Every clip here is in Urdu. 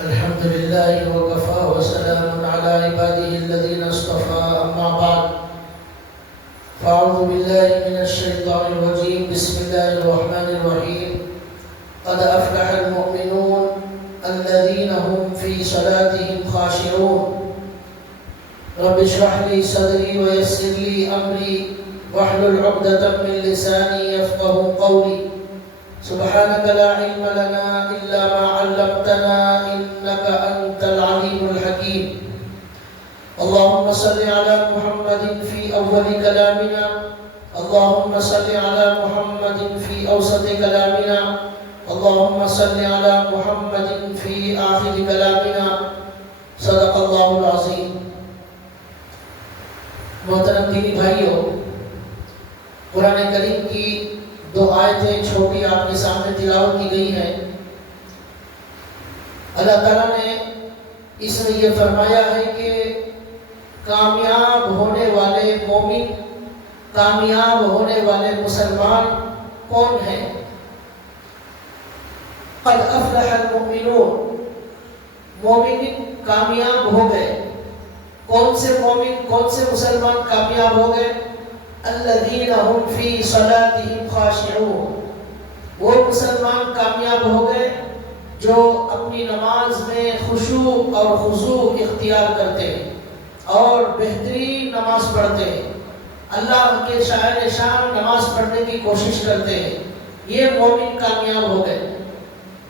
الحمد لله وكفى وسلام على عباده الذين اصطفى أما بعد فأعوذ بالله من الشيطان الرجيم بسم الله الرحمن الرحيم قد أفلح المؤمنون الذين هم في صلاتهم خاشعون رب اشرح لي صدري ويسر لي أمري واحلل عقدة من لساني يفقهوا قولي سبحانك لا علم لنا إلا ما علمتنا إنك أنت العليم الحكيم اللهم صل على محمد في أول كلامنا اللهم صل على محمد في أوسط كلامنا اللهم صل على محمد في آخر كلامنا صدق الله العظيم. محترم دینی بھائیوں، قرآن کریم کی دو آیتیں چھوٹی آپ کے سامنے تلاوت کی گئی ہیں. اللہ تعالیٰ نے اس میں یہ فرمایا ہے کہ کامیاب ہونے والے مومن، کامیاب ہونے والے مسلمان کون ہیں؟ قد افلح المؤمنون، مومن کامیاب ہو گئے. کون سے مومن، کون سے مسلمان کامیاب ہو گئے؟ الذین هم فی صلاتهم خاشعون، وہ مسلمان کامیاب ہو گئے جو اپنی نماز میں خشوع اور خضوع اختیار کرتے ہیں اور بہترین نماز پڑھتے ہیں، اللہ کے شاعر شان نماز پڑھنے کی کوشش کرتے ہیں. یہ مومن کامیاب ہو گئے.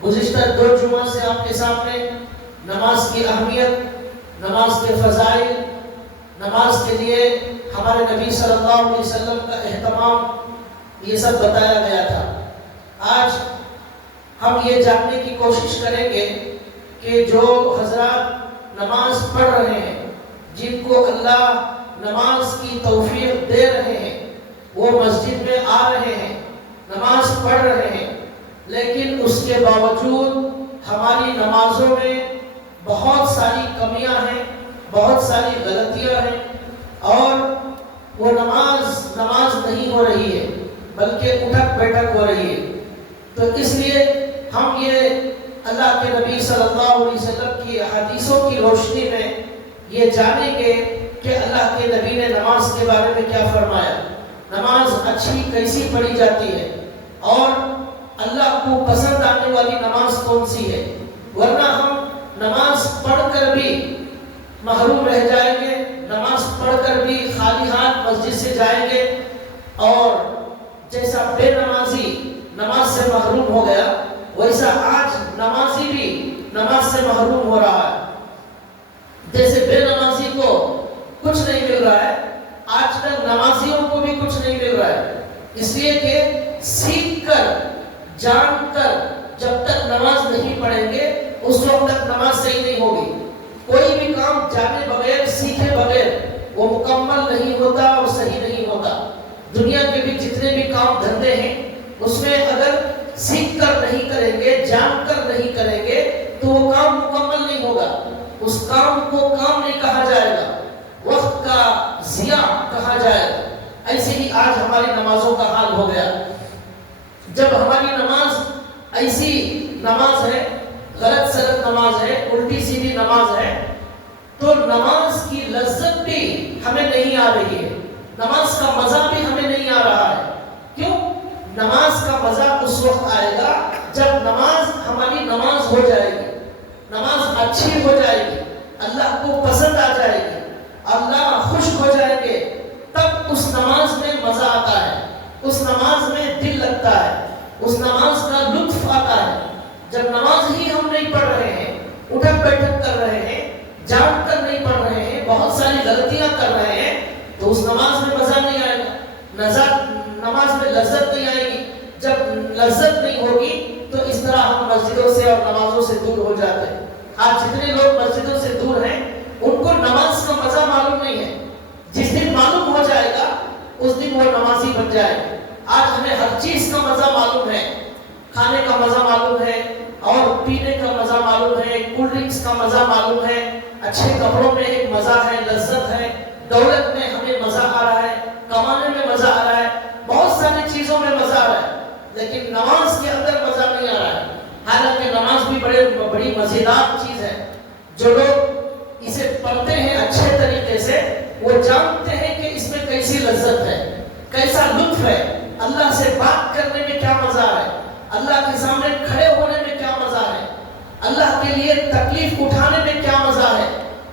گزشتہ 2 جمعہ سے آپ کے سامنے نماز کی اہمیت، نماز کے فضائل، نماز کے لیے ہمارے نبی صلی اللہ علیہ وسلم کا اہتمام، یہ سب بتایا گیا تھا. آج ہم یہ جاننے کی کوشش کریں گے کہ جو حضرات نماز پڑھ رہے ہیں، جن کو اللہ نماز کی توفیق دے رہے ہیں، وہ مسجد میں آ رہے ہیں، نماز پڑھ رہے ہیں، لیکن اس کے باوجود ہماری نمازوں میں بہت ساری کمیاں ہیں، بہت ساری غلطیاں ہیں، اور وہ نماز نہیں ہو رہی ہے بلکہ اٹھک بیٹھک ہو رہی ہے. تو اس لیے ہم یہ اللہ کے نبی صلی اللہ علیہ وسلم کی حدیثوں کی روشنی میں یہ جانیں گے کہ اللہ کے نبی نے نماز کے بارے میں کیا فرمایا، نماز اچھی کیسی پڑھی جاتی ہے، اور اللہ کو پسند آنے والی نماز کون سی ہے. ورنہ ہم نماز پڑھ کر بھی محروم رہ جائیں گے، نماز پڑھ کر بھی خالی ہاتھ مسجد سے جائیں گے، اور جیسا بے نمازی نماز سے محروم ہو گیا، ویسا آج نمازی بھی نماز سے محروم ہو رہا ہے. جیسے بے نمازی کو کچھ نہیں مل رہا ہے، آج کل نمازیوں کو بھی کچھ نہیں مل رہا ہے. اس لیے کہ سیکھ کر، جان کر جب تک نماز نہیں پڑھیں گے اس وقت تک نماز صحیح نہیں ہوگی. کوئی بھی کام جانے بغیر، سیکھے بغیر وہ مکمل نہیں ہوتا اور صحیح نہیں ہوتا. دنیا کے بھی جتنے بھی کام دھندے ہیں اس میں اگر سیکھ کر نہیں کریں گے، جان کر نہیں کریں گے تو وہ کام مکمل نہیں ہوگا. اس کام کو کام نہیں کہا جائے گا، وقت کا ضیاع کہا جائے گا. ایسے ہی آج ہماری نمازوں کا حال ہو گیا. جب ہماری نماز ایسی نماز ہے، غلط سلط نماز ہے، الٹی سیدھی نماز ہے، تو نماز کی لذت بھی ہمیں نہیں آ رہی ہے، نماز کا مزہ بھی ہمیں نہیں آ رہا ہے. کیوں؟ نماز کا مزہ اس وقت آئے گا جب نماز ہماری نماز ہو جائے گی، نماز اچھی ہو جائے گی، اللہ کو پسند آ جائے گی، اللہ خوش ہو جائیں گے، تب اس نماز میں مزہ آتا ہے، اس نماز میں دل لگتا ہے، اس نماز کا لطف آتا ہے. جب نماز ہی ہم نہیں پڑھ رہے ہیں، اٹھک بیٹھک کر رہے ہیں، جان کر نہیں پڑھ رہے ہیں، بہت ساری غلطیاں کر رہے ہیں، تو اس نماز میں مزہ نہیں آئے گا، نماز میں لذت نہیں آئے گی. جب لذت نہیں ہوگی تو اس طرح ہم مسجدوں سے اور نمازوں سے دور ہو جاتے ہیں. آج جتنے لوگ مسجدوں سے دور ہیں ان کو نماز کا مزہ معلوم نہیں ہے. جس دن معلوم ہو جائے گا اس دن وہ نمازی بن جائے. آج ہمیں ہر چیز کا مزہ معلوم ہے، کھانے کا مزہ معلوم ہے، اور پینے کا مزہ معلوم ہے، کولڈ ڈرنکس کا مزہ معلوم ہے، اچھے کپڑوں میں ایک مزہ ہے، لذت ہے، دولت میں ہمیں مزہ آ رہا ہے، کمانے میں مزہ آ رہا ہے، بہت ساری چیزوں میں مزہ آ رہا ہے، لیکن نماز کے اندر مزہ نہیں آ رہا ہے. حالانکہ نماز بھی بڑی مزیدار چیز ہے. جو لوگ اسے پڑھتے ہیں اچھے طریقے سے وہ جانتے ہیں کہ اس میں کیسی لذت ہے، کیسا لطف ہے، اللہ سے بات کرنے میں کیا مزہ ہے، اللہ کے سامنے کھڑے ہونے میں کیا مزہ ہے، اللہ کے لیے تکلیف اٹھانے میں کیا مزہ ہے،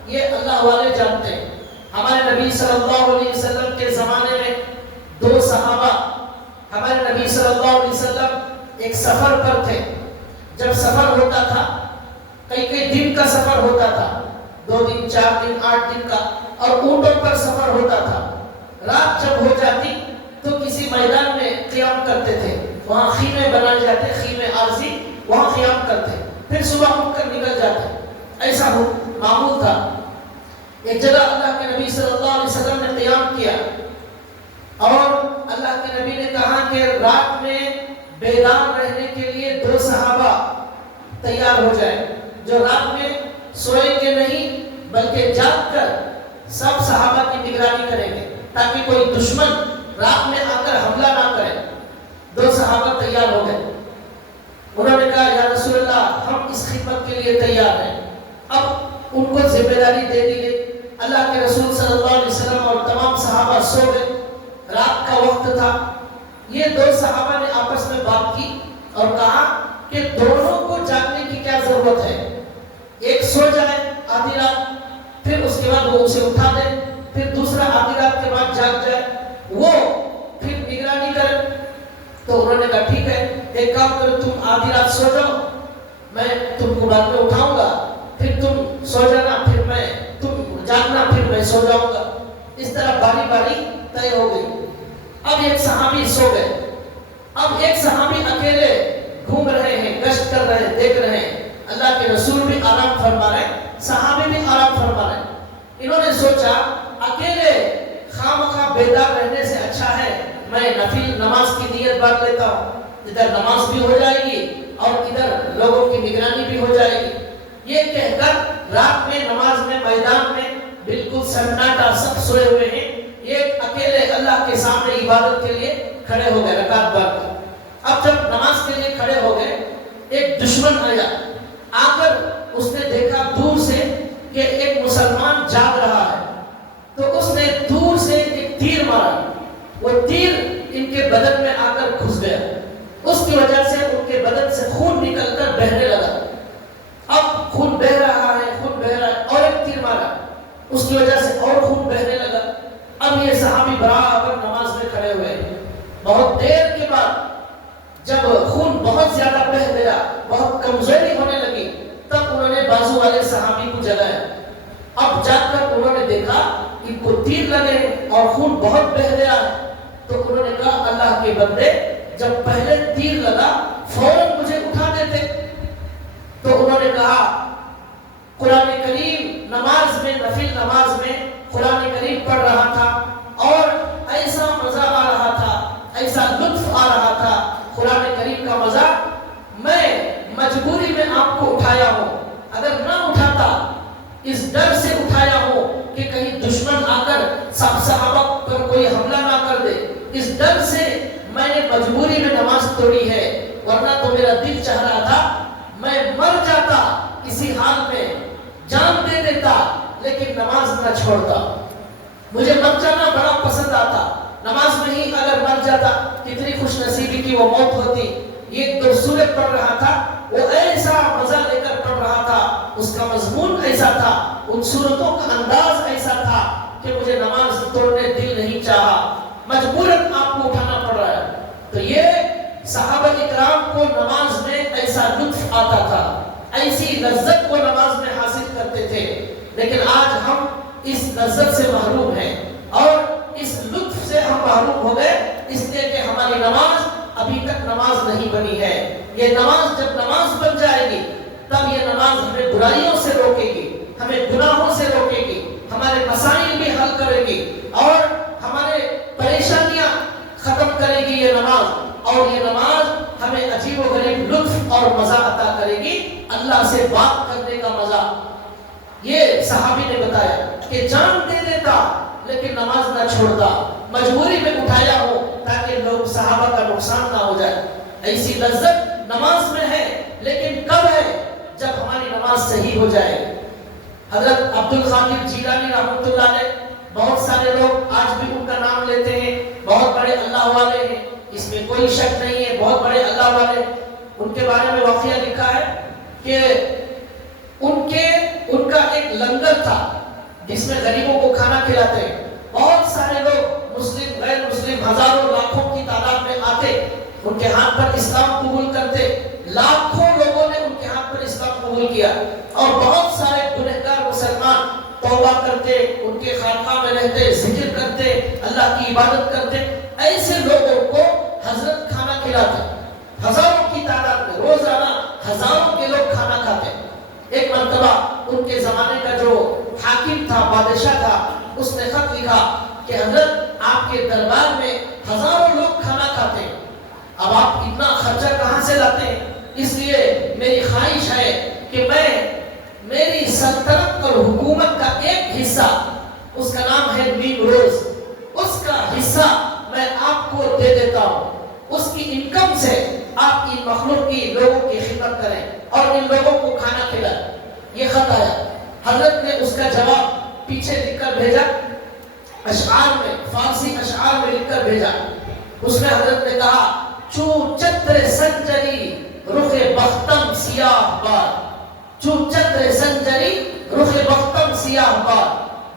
یہ اللہ والے جانتے ہیں۔ ہمارے نبی صلی اللہ علیہ وسلم کے زمانے میں دو صحابہ، ہمارے نبی صلی اللہ علیہ وسلم ایک سفر پر تھے۔ جب سفر ہوتا تھا، کئی دن کا سفر ہوتا تھا، 2 دن 4 دن 8 دن کا، اور اونٹوں پر سفر ہوتا تھا۔ رات جب ہو جاتی تو کسی میدان میں قیام کرتے تھے، وہاں خیمے بنائے جاتے، خیمے عارضی، وہاں قیام کرتے، پھر صبح اٹھ کر نکل جاتے۔ ایسا معمول تھا۔ ایک جگہ اللہ کے نبی صلی اللہ علیہ وسلم نے قیام کیا اور اللہ کے نبی نے کہا کہ رات میں بیدار رہنے کے لیے 2 صحابہ تیار ہو جائیں، جو رات میں سوئیں گے نہیں بلکہ جاگ کر سب صحابہ کی نگرانی کریں گے، تاکہ کوئی دشمن رات میں آ کر حملہ نہ کرے۔ 2 صحابہ تیار ہو گئے۔ انہوں نے کہا یا رسول اللہ ہم اس خدمت کے لیے تیار ہیں۔ اب ان کو ذمہ داری دے دی گئی۔ اللہ کے رسول صلی اللہ علیہ وسلم اور تمام صحابہ سو گئے، رات کا وقت تھا۔ یہ 2 صحابہ نے آپس میں بات کی اور کہا کہ دونوں کو جاگنے کی کیا ضرورت ہے، ایک سو جائے آدھی رات، پھر اس کے بعد وہ اسے اٹھا دے، پھر دوسرا آدھی رات کے بعد جاگ جائے، وہ پھر نگرانی کرے۔ تو انہوں نے کہا ٹھیک ہے، ایک کام کرو، تم آدھی رات سو جاؤ، میں تم کو بعد میں اٹھاؤں گا، پھر تم سو جانا، پھر میں تم جاگنا، پھر میں سو جاؤں گا۔ اس طرح باری باری طے ہو گئی۔ اب ایک صحابی سو گئے، اب ایک صحابی اکیلے گھوم رہے ہیں، گشت کر رہے ہیں، دیکھ رہے ہیں، اللہ کے رسول بھی آرام فرما رہے ہیں، صحابی بھی آرام فرما رہے ہیں۔ انہوں نے سوچا اکیلے خامخواہ بیدار رہنے سے اچھا ہے میں نفل نماز کی نیت باندھ لیتا ہوں، ادھر نماز بھی ہو جائے گی اور ادھر لوگوں کی نگرانی بھی ہو جائے گی۔ یہ کہہ کر رات میں نماز میں میدان میں بالکل سناٹا، سب سوئے ہوئے ہیں، یہ اکیلے اللہ کے سامنے عبادت کے لیے کھڑے ہو گئے رکعت باندھ کر۔ اب جب نماز کے لیے کھڑے ہو گئے، ایک دشمن آیا، آ کر اس نے دیکھا دور سے کہ ایک مسلمان جاگ رہا ہے، تو اس نے دور سے ایک تیر مارا، وہ تیر ان کے بدن میں آ کر گھس گیا، اس کی وجہ سے ان کے بدن سے خون نکل کر بہنے لگا۔ اب خون بہ رہا ہے، خون بہ رہا ہے، اور ایک تیر مارا، اس کی وجہ سے اور خون بہنے لگا۔ اب یہ صحابی برابر نماز میں کھڑے ہوئے، بہت دیر کے بعد جب خون بہت زیادہ بہ گیا، بہت کمزوری ہونے لگی، تب انہوں نے بازو والے صحابی کو جگایا۔ اب جا کر انہوں نے دیکھا ان کو تیر لگے اور خون بہت بہ گیا ہے، تو انہوں نے کہا اللہ کے بندے جب پہلے تیر لگا فوراً مجھے اٹھا دیتے۔ تو انہوں نے کہا قرآن کریم نماز میں، نفل نماز میں قرآن کریم پڑھ رہا تھا اور ایسا مزہ آ رہا تھا، ایسا لطف آ رہا تھا قرآن کریم کا مزہ، میں مجبوری میں آپ کو اٹھایا ہوں، اگر نہ اٹھاتا، اس ڈر سے اٹھایا ہوں کہ کہیں دشمن آ کر صحابہ پر کوئی حملہ نہ کر دے، اس ڈر سے میں نے مجبوری میں نماز توڑی ہے، ورنہ تو میرا دل چاہ رہا تھا میں مر جاتا اسی حال میں، جان دے دیتا لیکن نماز نہ چھوڑتا۔ مجھے مر جانا بڑا پسند آتا، نماز میں ہی اگر مر جاتا کتنی خوش نصیبی کی وہ موت ہوتی۔ یہ 2 سورت پڑھ رہا تھا، وہ ایسا مزہ لے کر پڑھ رہا تھا، اس کا مضمون ایسا تھا، ان سورتوں کا انداز ایسا تھا کہ مجھے نماز توڑنے دل نہیں چاہا، مجبوراً آپ کو اٹھانا پڑ رہا ہے۔ تو یہ صحابہ اکرام کو نماز میں ایسا لطف آتا تھا، ایسی لذت کو نماز میں حاصل کرتے تھے، لیکن آج ہم اس لذت سے محروم ہیں اور اس لطف سے ہم محروم ہو گئے، اس لیے کہ ہماری نماز ابھی تک نماز نہیں بنی ہے۔ یہ نماز جب نماز بن جائے گی تب یہ نماز ہمیں برائیوں سے روکے گی، ہمیں گناہوں سے روکے گی، ہمارے مسائل بھی حل کرے گی اور ہمارے پریشانیاں ختم کرے گی یہ نماز، اور یہ نماز ہمیں عجیب و غریب لطف اور مزہ عطا کرے گی، اللہ سے بات کرنے کا مزہ۔ یہ صحابی نے بتایا کہ جان دے دیتا لیکن نماز نہ چھوڑتا، مجبوری میں اٹھایا ہو تاکہ لوگ صحابہ کا نقصان نہ ہو جائے۔ ایسی لذت نماز میں ہے، لیکن کب ہے؟ جب ہماری نماز صحیح ہو جائے، حضرت عبد القادر جیلانی رحمۃ اللہ علیہ، بہت سارے لوگ آج بھی ان کا نام لیتے ہیں، بہت بڑے اللہ والے ہیں، اس میں کوئی شک نہیں ہے، بہت بڑے اللہ والے۔ ان کے بارے میں واقعہ لکھا ہے کہ ان کا ایک لنگر تھا جس میں غریبوں کو کھانا کھلاتے ہیں، بہت سارے لوگ مسلم غیر مسلم ہزاروں لاکھوں کی تعداد میں آتے، ان کے ہاتھ پر اسلام قبول کرتے، لاکھوں لوگوں نے ان کے ہاتھ پر اسلام قبول کیا، اور بہت سارے گنہگار مسلمان توبہ کرتے، ان کے خانقاہ میں رہتے، ذکر کرتے، اللہ کی عبادت کرتے۔ ایسے لوگوں کو حضرت کھانا کھلاتے، ہزاروں کی تعداد میں روزانہ ہزاروں کے لوگ کھانا کھاتے۔ ایک مرتبہ ان کے زمانے کا جو حاکم تھا، بادشاہ تھا، اس نے خط لکھا کہ حضرت آپ کے دربار میں ہزاروں لوگ کھانا کھاتے ہیں، اب آپ اتنا خرچہ کہاں سے لاتے ہیں؟ اس لیے میری خواہش ہے کہ میں میری سلطنت اور حکومت کا ایک حصہ، اس کا نام ہے نیمروز، اس کا حصہ میں آپ کو دے دیتا ہوں، اس کی انکم سے آپ ان مخلوق کی لوگوں کی خدمت کریں اور ان لوگوں کو کھانا کھلائیں۔ یہ خط آیا، حضرت نے اس کا جواب پیچھے لکھ کر بھیجا، اشعار میں، فارسی اشعار میں لکھ کر بھیجا۔ اس میں حضرت نے کہا، چو چتر سنجری رخ بختم سیاہ بار، چو چتر سنجری رخ بختم سیاہ بار،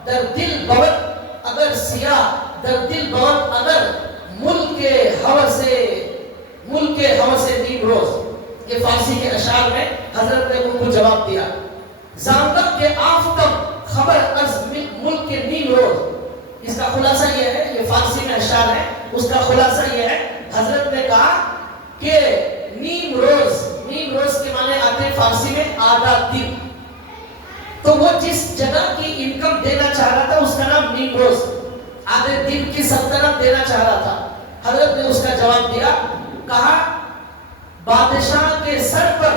در دل بود اگر سیاہ، در دل بود اگر ملک ہوس نیمروز۔ یہ فارسی کے اشعار میں حضرت نے ان کو جواب دیا۔ زاندق کے آفتم خبر از ملک نیمروز، اس کا خلاصہ یہ ہے، یہ فارسی میں اشعار ہے، اس کا خلاصہ یہ ہے، حضرت نے کہا کہ نیمروز کے معنی آتے ہیں فارسی میں آدھا دن، تو وہ جس جگہ کی انکم دینا چاہ رہا تھا اس کا نام نیمروز، آدھے دن کی سلطنت دینا چاہ رہا تھا۔ حضرت نے اس کا جواب دیا، کہا بادشاہ کے سر پر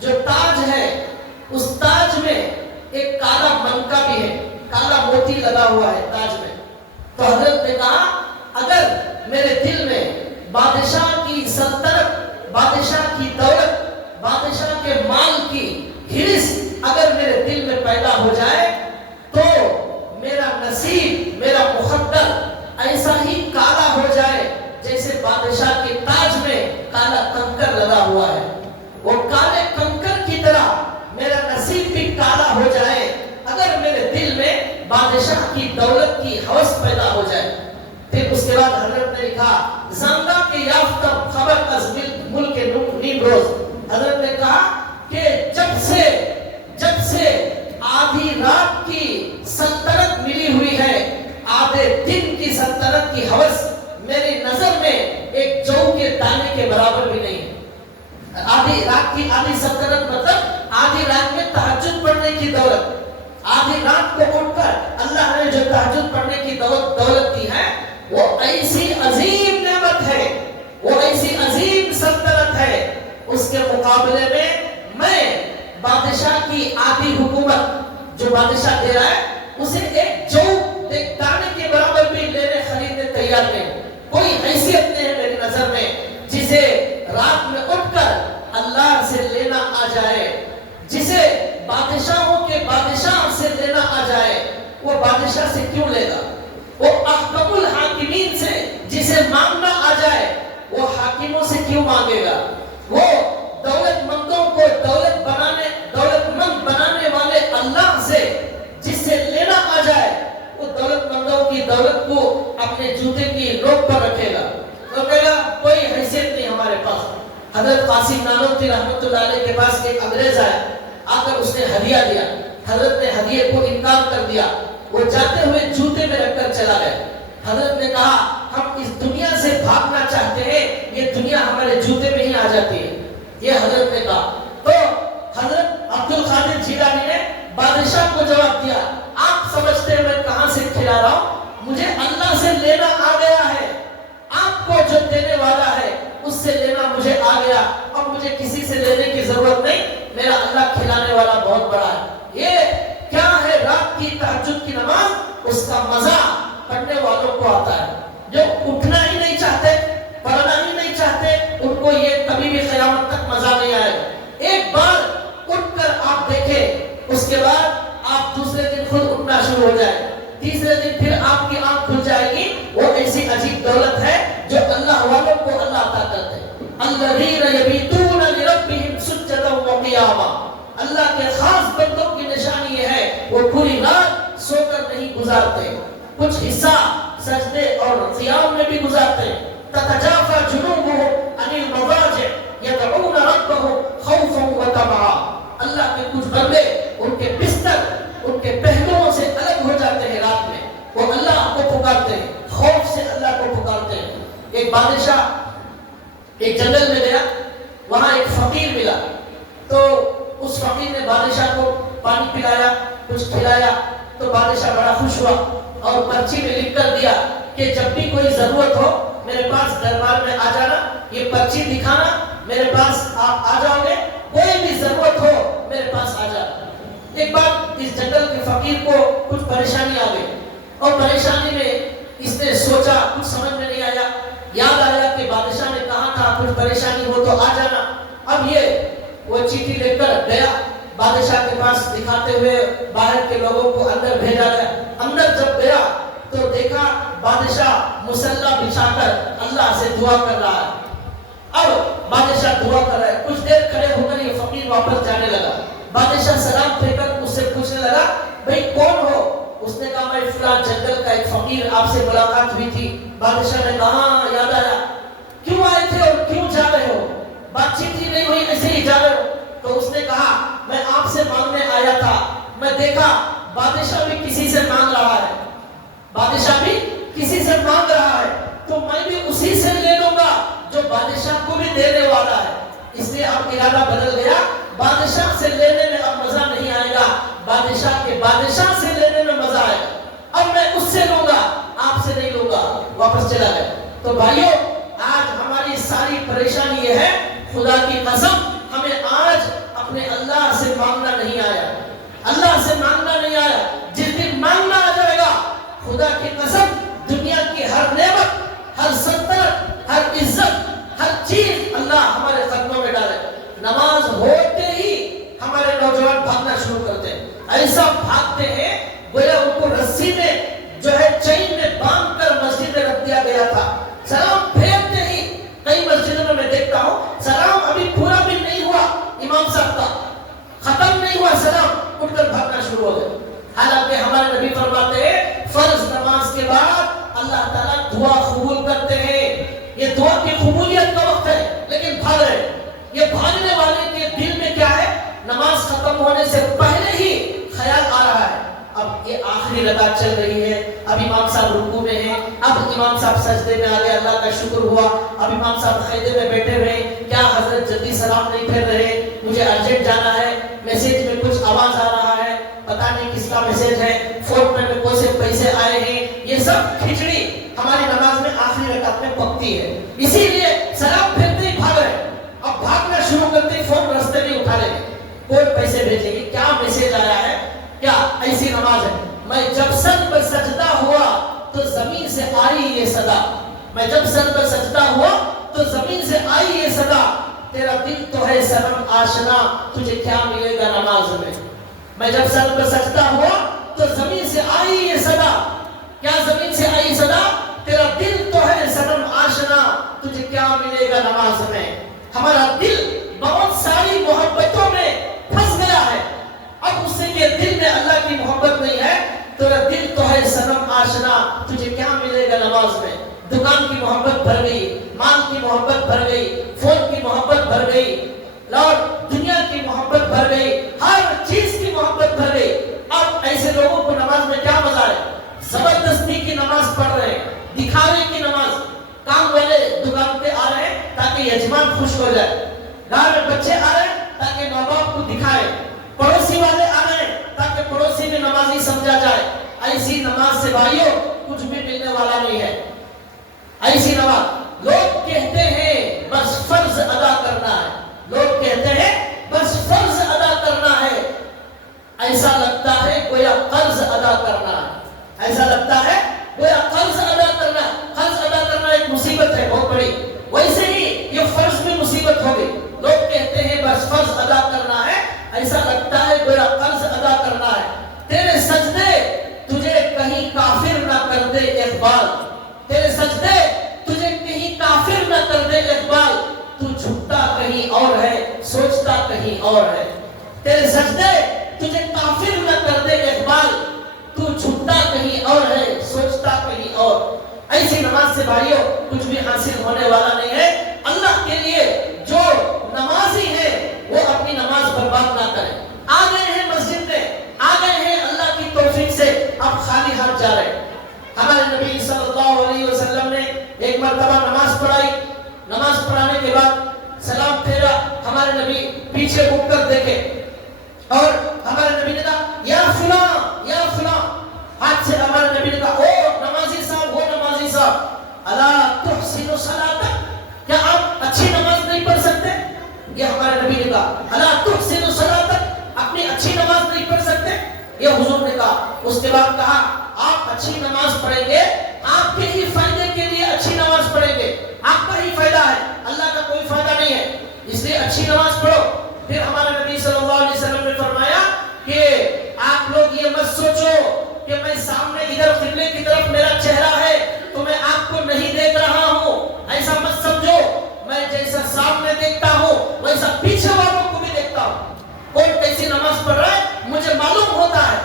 جو تاج ہے، اس تاج میں ایک کالا منکا بھی ہے، کالا موتی لگا ہوا ہے تاج میں۔ تو حضرت نے کہا اگر میرے دل میں بادشاہ کی سلطنت، بادشاہ کی دولت، بادشاہ کے مال کی ہرس اگر میرے دل میں پیدا ہو جائے تو میرا نصیب، میرا مقدر ایسا ہی کالا ہو جائے جیسے بادشاہ کے تاج میں کالا کنکر لگا ہوا ہے، وہ کالے کنکر کی طرح میرا نصیب بھی کالا ہو جائے اگر میرے دل میں بادشاہ کی دولت کی ہوس پیدا ہو جائے۔ پھر اس کے بعد حضرت نے لکھا، زندہ کے یافتم خبر از ملک نیمروز، حضرت نے کہا کہ جب سے آدھی رات کی سلطنت ملی ہوئی ہے، آدھے دن کی سلطنت کی ہوس میری نظر میں ایک جو کے دانے کے برابر بھی نہیں ہے۔ آدھی رات کی آدھی سلطنت مطلب آدھی رات میں تہجد پڑھنے کی دولت، آدھی رات کو اٹھ کر اللہ نے جو تہجد پڑھنے کی دولت دی ہے، وہ ایسی عظیم نعمت ہے، وہ ایسی عظیم سلطنت ہے، اس کے مقابلے میں بادشاہ کی آدھی حکومت جو بادشاہ دے رہا ہے اسے ایک جو ایک دانے کے برابر بھی لینے خریدنے تیار نہیں۔ کوئی حیثیت نہیں ہے میری نظر میں جسے رات میں اٹھ کر اللہ سے لینا آ جائے، جسے بادشاہوں کے بادشاہ سے لینا آ جائے، وہ بادشاہ سے کیوں لے گا؟ وہ احکم الحاکمین سے جسے مانگنا آ جائے، وہ حاکموں سے کیوں مانگے گا؟ وہ دولت مندوں کو دولت مند بنانے والے اللہ سے جس سے لینا آ جائے، وہ دولت مندوں کی دولت کو اپنے جوتے کی نوک پر رکھے گا، تو کہے گا کوئی حیثیت نہیں ہمارے پاس۔ حضرت قاسم نانوتوی رحمۃ اللہ علیہ کے پاس ایک انگریز آیا، آ کر اس نے ہدیہ دیا، حضرت نے ہدیے کو انکار کر دیا، وہ جاتے ہوئے جوتے میں رکھ کر چلا گیا۔ حضرت نے کہا ہم اس دنیا سے بھاگنا چاہتے ہیں، یہ دنیا ہمارے جوتے میں ہی آ جاتی ہے، یہ حضرت نے کہا۔ تو حضرت عبد القادر جیلانی نے بادشاہ کو جواب دیا، آپ سمجھتے ہیں میں کہاں سے کھلا رہا ہوں؟ مجھے اللہ سے لینا آ گیا ہے، آپ کو جو دینے والا ہے اس سے لینا مجھے آ گیا، اب مجھے کسی سے لینے کی ضرورت نہیں، میرا اللہ کھلانے والا بہت بڑا ہے۔ یہ کیا ہے؟ رات کی تہجد کی نماز، اس کا مزہ پڑھنے والوں کو آتا ہے، جو اٹھنا ہی نہیں چاہتے، پڑھنا ہی نہیں چاہتے، ان کو یہ کبھی بھی قیامت تک مزہ نہیں آئے۔ ایک بار اٹھ کر آپ دیکھیں، اس کے بعد آپ آپ دوسرے دن خود اٹھنا شروع ہو جائے، تیسرے دن پھر آپ کی آنکھ کھل جائے گی. وہ ایسی عجیب دولت ہے جو اللہ والوں کو اللہ عطا کرتے ہیں. الذین یبیتون لربہم سجدا وقیاما. اللہ کے خاص بندوں کی نشانی یہ ہے وہ پوری رات سو کر نہیں گزارتے، کچھ حصہ سجدے اور قیام میں بھی گزارتے ہیں. تتجافى جنوبهم عن المضاجع يدعون ربهم خوفا وطمعا. اللہ کے کچھ بندے ان کے بستر ان کے پہلوؤں سے الگ ہو جاتے ہیں، رات میں وہ اللہ کو پکارتے ہیں، خوف سے اللہ کو پکارتے ہیں. ایک بادشاہ ایک جنگل میں گیا، وہاں ایک فقیر ملا، تو اس فقیر نے بادشاہ کو پانی پلایا، کچھ کھلایا، تو بادشاہ بڑا خوش ہوا اور پرچی میں لکھ کر دیا کہ جب بھی کوئی ضرورت ہو میرے پاس دربار میں آ جانا، یہ پرچی دکھانا، میرے پاس آپ آ جاؤ گے، کوئی بھی ضرورت ہو میرے پاس آ جانا. ایک بار اس جنگل کے فقیر کو کچھ پریشانی آ گئی، اور پریشانی میں اس نے سوچا، کچھ سمجھ میں نہیں آیا، یاد آیا کہ بادشاہ نے کہا تھا کچھ پریشانی ہو تو آ جانا. اب یہ وہ چٹھی لے کر گیا بادشاہ کے پاس، دکھاتے ہوئے باہر کے لوگوں کو اندر بھیجا گیا. اندر جب گیا تو دیکھا بادشاہ مسلح بچھا کر اللہ سے دعا کر رہا ہے. اب بادشاہ دعا کر رہا ہے، کچھ دیر کھڑے ہو کر یہ فقیر واپس جانے لگا. بادشاہ سلام پھیر کر اس سے پوچھنے لگا بھئی کون ہو؟ اس نے کہا میں فلاں جنگل کا ایک فقیر، آپ سے ملاقات ہوئی تھی. بادشاہ نے کہا ہاں یاد آیا، کیوں آئے تھے اور کیوں جا رہے ہو؟ بات چیت ہی نہیں ہوئی، ایسے ہی جا رہے ہو؟ تو اس نے کہا میں آپ سے مانگنے آیا تھا، میں دیکھا بادشاہ بھی کسی سے مانگ رہا ہے، بادشاہ بھی کسی سے مانگ رہا ہے، تو میں بھی اسی سے لے لوں گا جو بادشاہ کو بھی دینے والا ہے. اس لیے اب ارادہ بدل گیا، بادشاہ سے لینے میں اب مزہ نہیں آئے گا، بادشاہ کے بادشاہ سے لینے میں مزہ آئے گا. اب میں اس سے لوں گا، آپ سے نہیں لوں گا. واپس چلا گیا. تو بھائیو آج ہماری ساری پریشانی یہ ہے، خدا کی قسم ہمیں آج اپنے اللہ سے مانگنا نہیں آیا، اللہ سے مانگنا نہیں آیا. جس دن مانگنا آ جائے گا، خدا کی قسم دنیا کی ہر نعمت، ہر سلطنت، ہر عزت، ہر چیز اللہ ہمارے قدموں میں ڈالے. نماز ہوتے ہی ہمارے نوجوان بھاگنا شروع کرتے ہیں، ایسا بھاگتے ہیں گویا ان کو رسی میں جو ہے چین میں باندھ کر مسجد میں رکھ دیا گیا تھا. سلام پھیرتے ہی کئی مسجدوں میں دیکھتا ہوں سلام ابھی پورا بھی نہیں ہوا امام صاحب کا، ختم نہیں ہوا سلام، اٹھ کر بھاگنا شروع ہو گئے. حالانکہ ہمارے نبی فرماتے ہیں فرض نماز کے بعد اللہ تعالیٰ دعا قبول کرتے ہیں. یہ دعا کی قبولیت کا وقت ہے لیکن بھاگ رہے. یہ بھاگنے والے کے دل میں کیا ہے؟ نماز ختم ہونے سے پہلے ہی خیال آ رہا ہے اب یہ آخری رکعت چل رہی ہے، اب امام صاحب رکوع میں ہیں، اب امام صاحب سجدے میں آ گئے، اللہ کا شکر ہوا، اب امام صاحب قیدے میں بیٹھے ہوئے، کیا حضرت جلدی سلام نہیں پھیر رہے، مجھے ارجنٹ جانا ہے، میسیج میں کچھ آواز آ رہا ہے، پتہ نہیں کس کا میسیج ہے، فون میں کون سے پیسے آئے ہیں. یہ سب کھچڑی ہماری نماز میں آخری رکعت میں پکتی ہے، اسی لیے سلام پھیرتے ہی بھاگ رہے. اب بھاگنا شروع کرتے ہی فون رستے میں اٹھا لیں گے، کوئی پیسے بھیجے گی، کیا میسیج آیا ہے، کیا ایسی نماز ہے. میں جب سر پر سجدہ ہوا تو زمین سے آئی یہ صدا، میں جب سر پر سجدہ ہوا تو زمین سے آئی یہ صدا، تیرا دل تو ہے صنم آشنا، تجھے کیا ملے گا نماز میں. میں جب سر پر سجدہ ہوا تو زمین سے آئی یہ صدا، کیا زمین سے آئی صدا، تیرا دل تو ہے صنم آشنا، تجھے کیا ملے گا نماز میں. ہمارا دل بہت ساری محبتوں میں پھنس گیا ہے. اب اس سے کہ دل میں اللہ کی محبت نہیں ہے، تیرا دل تو ہے صنم آشنا، تجھے کیا ملے گا نماز میں. دکان کی محبت بھر گئی، مال کی محبت بھر گئی، فون کی محبت بھر گئی، اور دنیا کی محبت بھر گئی، ہر چیز کی محبت بھر گئی. اب ایسے لوگوں کو نماز میں کیا مزہ ہے؟ زبردستی کی نماز پڑھ رہے ہیں، دکھاوے کی نماز. کام والے دکان پہ آ رہے ہیں تاکہ یجمان خوش ہو جائے، گھر میں بچے آ رہے ہیں تاکہ ماں باپ کو دکھائے، پڑوسی والے آ رہے ہیں تاکہ پڑوسی میں نمازی سمجھا جائے. ایسی نماز سے بھائیوں کچھ بھی ملنے والا نہیں ہے. ایسی نماز لوگ کہتے ہیں بس فرض ادا کرنا ہے، لوگ کہتے ہیں بس فرض ادا کرنا ہے، ایسا لگتا ہے گویا قرض ادا کرنا ہے، ایسا لگتا ہے گویا قرض ادا کرنا. قرض ادا کرنا ایک مصیبت ہے بہت بڑی، ویسے ہی یہ فرض بھی مصیبت ہوگی. لوگ کہتے ہیں بس فرض ادا کرنا ہے، ایسا لگتا ہے گویا قرض ادا کرنا ہے. تیرے اور ہے. تیرے سجدے تجھے کافر نہ کر دے اقبال، تو جھکتا کہیں اور ہے، سوچتا کہیں اور. ایسی نماز سے بھائیوں کچھ بھی حاصل ہونے والا نہیں ہے. اللہ کے لیے جو نمازی ہے وہ اپنی نماز برباد نہ کرے. آ گئے ہیں مسجد میں، آ گئے ہیں اللہ کی توفیق سے، اب خالی ہاتھ جا رہے. ہمارے نبی صلی اللہ علیہ وسلم نے ایک مرتبہ نماز پڑھائی. نماز پڑھانے کے بعد سلام پھیرا. ہمارے نبی پیچھے مڑ کر دیکھے اور ہمارے نبی نے کہا یا فلاں یا فلاں. ہاتھ سے ہمارے نبی نے کہا او نمازی صاحب، وہ نمازی صاحب، الا تحسن صلاتک، کیا آپ اچھی نماز نہیں پڑھ سکتے؟ یہ ہمارے نبی نے کہا الا تحسن صلاتک، اپنی اچھی نماز نہیں پڑھ سکتے؟ یہ حضور نے کہا. اس کے بعد کہا آپ اچھی نماز پڑھیں گے، آپ کے ہی فائدے کے لیے اچھی نماز پڑھیں گے، آپ کا ہی فائدہ ہے، اللہ کا کوئی فائدہ نہیں ہے، اس لیے اچھی نماز پڑھو. پھر ہمارے نبی صلی اللہ علیہ وسلم نے فرمایا کہ آپ لوگ یہ مت سوچو کہ میں سامنے ادھر قبلے کی طرف میرا چہرہ ہے تو میں آپ کو نہیں دیکھ رہا ہوں. ایسا مت سمجھو، میں جیسا سامنے دیکھتا ہوں ویسا پیچھے والوں کو بھی دیکھتا ہوں. کون کیسی نماز پڑھ رہا ہے مجھے معلوم ہوتا ہے،